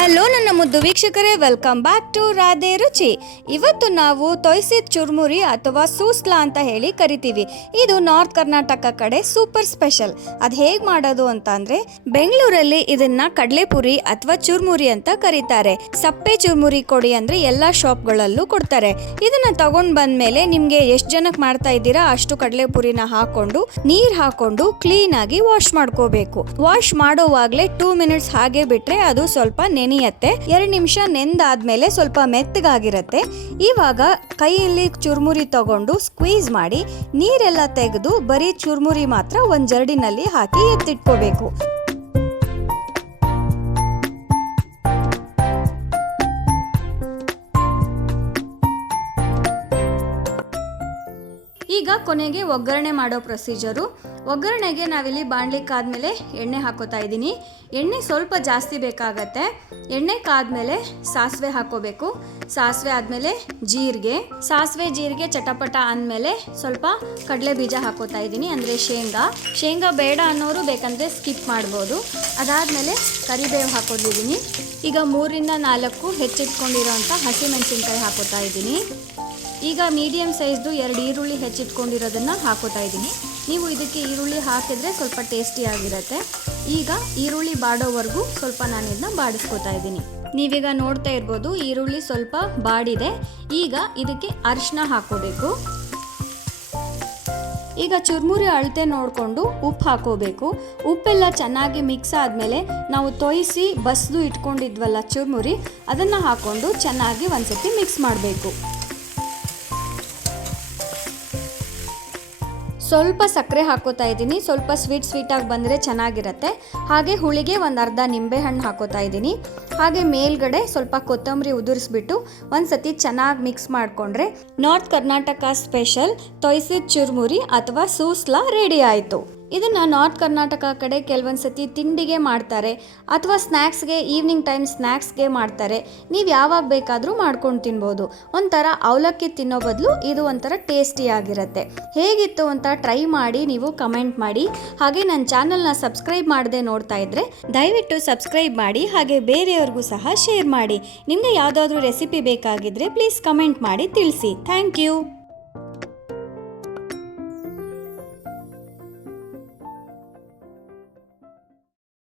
Hello ನನ್ನ ಮುದ್ದು ವೀಕ್ಷಕರೇ ವೆಲ್ಕಮ್ ಬ್ಯಾಕ್ ಟು ರಾಧೆ ರುಚಿ. ಇವತ್ತು ನಾವು ತೊಯ್ಸಿದ ಚುರ್ಮುರಿ ಅಥವಾ ಸೂಸ್ಲಾ ಅಂತ ಹೇಳಿ ಕರಿತೀವಿ. ಇದು ನಾರ್ತ್ ಕರ್ನಾಟಕ ಕಡೆ ಸೂಪರ್ ಸ್ಪೆಷಲ್. ಅದು ಹೇಗೆ ಮಾಡೋದು ಅಂತ ಅಂದ್ರೆ ಬೆಂಗಳೂರಲ್ಲಿ ಇದನ್ನ ಕಡಲೆಪುರಿ ಅಥವಾ ಚುರ್ಮುರಿ ಅಂತ ಕರೀತಾರೆ. ಸಪ್ಪೆ ಚುರ್ಮುರಿ ಕೊಡಿ ಅಂದ್ರೆ ಎಲ್ಲ ಶಾಪ್ಗಳಲ್ಲೂ ಕೊಡ್ತಾರೆ. ಇದನ್ನ ತಗೊಂಡ್ ಬಂದ್ಮೇಲೆ ನಿಮ್ಗೆ ಎಷ್ಟು ಜನಕ್ಕೆ ಮಾಡ್ತಾ ಇದ್ದೀರಾ, ಅಷ್ಟು ಕಡಲೆಪುರಿನ ಹಾಕೊಂಡು, ನೀರ್ ಹಾಕೊಂಡು ಕ್ಲೀನ್ ಆಗಿ ವಾಶ್ ಮಾಡ್ಕೋಬೇಕು. ವಾಶ್ ಮಾಡೋವಾಗಲೇ ಟೂ ಮಿನಿಟ್ಸ್ ಹಾಗೆ ಬಿಟ್ರೆ ಅದು ಸ್ವಲ್ಪ ನೆನೆಯತ್ತೆ. ಎರಡು ನಿಮಿಷ ನೆಂದಾದ್ಮೇಲೆ ಸ್ವಲ್ಪ ಮೆತ್ತಗಾಗಿರತ್ತೆ. ಇವಾಗ ಕೈಯಲ್ಲಿ ಚುರುಮುರಿ ತಗೊಂಡು ಸ್ಕ್ವೀಸ್ ಮಾಡಿ ನೀರೆಲ್ಲ ತೆಗೆದು ಬರೀ ಚುರುಮುರಿ ಮಾತ್ರ ಒಂದ್ ಜರಡಿನಲ್ಲಿ ಹಾಕಿ ಎತ್ತಿಟ್ಕೋಬೇಕು. ಈಗ ಕೊನೆಗೆ ಒಗ್ಗರಣೆ ಮಾಡೋ ಪ್ರೊಸೀಜರು. ಒಗ್ಗರಣೆಗೆ ನಾವಿಲ್ಲಿ ಬಾಣಲಿ ಕಾದ್ಮೇಲೆ ಎಣ್ಣೆ ಹಾಕೋತಾ ಇದ್ದೀನಿ. ಎಣ್ಣೆ ಸ್ವಲ್ಪ ಜಾಸ್ತಿ ಬೇಕಾಗತ್ತೆ. ಎಣ್ಣೆ ಕಾದ್ಮೇಲೆ ಸಾಸಿವೆ ಹಾಕೋಬೇಕು. ಸಾಸಿವೆ ಆದಮೇಲೆ ಜೀರಿಗೆ. ಸಾಸಿವೆ, ಜೀರಿಗೆ ಚಟಪಟ ಅಂದಮೇಲೆ ಸ್ವಲ್ಪ ಕಡಲೆ ಬೀಜ ಹಾಕೋತಾ ಇದ್ದೀನಿ, ಅಂದರೆ ಶೇಂಗಾ. ಶೇಂಗಾ ಬೇಡ ಅನ್ನೋರು ಬೇಕಂದರೆ ಸ್ಕಿಪ್ ಮಾಡ್ಬೋದು. ಅದಾದಮೇಲೆ ಕರಿಬೇವು ಹಾಕೋದಿದ್ದೀನಿ ಈಗ ಮೂರಿಂದ ನಾಲ್ಕು ಹೆಚ್ಚಿಟ್ಕೊಂಡಿರೋಂಥ ಹಸಿಮೆಣಸಿನ್ಕಾಯಿ ಹಾಕೋತಾ ಇದ್ದೀನಿ. ಈಗ ಮೀಡಿಯಮ್ ಸೈಜ್ದು ಎರಡು ಈರುಳ್ಳಿ ಹೆಚ್ಚಿಟ್ಕೊಂಡಿರೋದನ್ನು ಹಾಕೋತಾ ಇದ್ದೀನಿ. ನೀವು ಇದಕ್ಕೆ ಈರುಳ್ಳಿ ಹಾಕಿದರೆ ಸ್ವಲ್ಪ ಟೇಸ್ಟಿಯಾಗಿರುತ್ತೆ ಈಗ ಈರುಳ್ಳಿ ಬಾಡೋವರೆಗೂ ಸ್ವಲ್ಪ ನಾನು ಇದನ್ನ ಬಾಡಿಸ್ಕೊತಾ ಇದ್ದೀನಿ. ನೀವೀಗ ನೋಡ್ತಾ ಇರ್ಬೋದು ಈರುಳ್ಳಿ ಸ್ವಲ್ಪ ಬಾಡಿದೆ. ಈಗ ಇದಕ್ಕೆ ಅರಿಶಿನ ಹಾಕೋಬೇಕು. ಈಗ ಚುರ್ಮುರಿ ಅಳತೆ ನೋಡಿಕೊಂಡು ಉಪ್ಪು ಹಾಕೋಬೇಕು. ಉಪ್ಪೆಲ್ಲ ಚೆನ್ನಾಗಿ ಮಿಕ್ಸ್ ಆದಮೇಲೆ ನಾವು ತೊಯಿಸಿ ಬಸ್ದು ಇಟ್ಕೊಂಡಿದ್ವಲ್ಲ ಚುರ್ಮುರಿ, ಅದನ್ನು ಹಾಕ್ಕೊಂಡು ಚೆನ್ನಾಗಿ ಒಂದ್ಸತಿ ಮಿಕ್ಸ್ ಮಾಡಬೇಕು. ಸ್ವಲ್ಪ ಸಕ್ಕರೆ ಹಾಕೋತಾ ಇದ್ದೀನಿ. ಸ್ವಲ್ಪ ಸ್ವೀಟ್ ಸ್ವೀಟಾಗಿ ಬಂದರೆ ಚೆನ್ನಾಗಿರುತ್ತೆ. ಹಾಗೆ ಹುಳಿಗೆ ಒಂದು ಅರ್ಧ ನಿಂಬೆಹಣ್ಣು ಹಾಕೋತಾ ಇದ್ದೀನಿ. ಹಾಗೆ ಮೇಲ್ಗಡೆ ಸ್ವಲ್ಪ ಕೊತ್ತಂಬರಿ ಉದುರಿಸ್ಬಿಟ್ಟು ಒಂದು ಸತಿ ಚೆನ್ನಾಗಿ ಮಿಕ್ಸ್ ಮಾಡಿಕೊಂಡ್ರೆ ನಾರ್ತ್ ಕರ್ನಾಟಕ ಸ್ಪೆಷಲ್ ತೊಯ್ಸಿದ ಚುರ್ಮುರಿ ಅಥವಾ ಸೂಸ್ಲಾ ರೆಡಿ ಆಯಿತು. ಇದನ್ನು ನಾರ್ತ್ ಕರ್ನಾಟಕ ಕಡೆ ಕೆಲವೊಂದು ಸತಿ ತಿಂಡಿಗೆ ಮಾಡ್ತಾರೆ ಅಥವಾ ಸ್ನ್ಯಾಕ್ಸ್ಗೆ ಈವ್ನಿಂಗ್ ಟೈಮ್ ಸ್ನ್ಯಾಕ್ಸ್ಗೆ ಮಾಡ್ತಾರೆ. ನೀವು ಯಾವಾಗ ಬೇಕಾದರೂ ಮಾಡ್ಕೊಂಡು ತಿನ್ಬೋದು. ಒಂಥರ ಅವಲಕ್ಕಿ ತಿನ್ನೋ ಬದಲು ಇದು ಒಂಥರ ಟೇಸ್ಟಿಯಾಗಿರುತ್ತೆ ಹೇಗಿತ್ತು ಅಂತ ಟ್ರೈ ಮಾಡಿ, ನೀವು ಕಮೆಂಟ್ ಮಾಡಿ. ಹಾಗೆ ನನ್ನ ಚಾನಲ್ನ ಸಬ್ಸ್ಕ್ರೈಬ್ ಮಾಡದೆ ನೋಡ್ತಾ ಇದ್ರೆ ದಯವಿಟ್ಟು ಸಬ್ಸ್ಕ್ರೈಬ್ ಮಾಡಿ, ಹಾಗೆ ಬೇರೆಯವ್ರಿಗೂ ಸಹ ಶೇರ್ ಮಾಡಿ. ನಿಮಗೆ ಯಾವುದಾದ್ರೂ ರೆಸಿಪಿ ಬೇಕಾಗಿದ್ದರೆ ಪ್ಲೀಸ್ ಕಮೆಂಟ್ ಮಾಡಿ ತಿಳಿಸಿ. Thank you.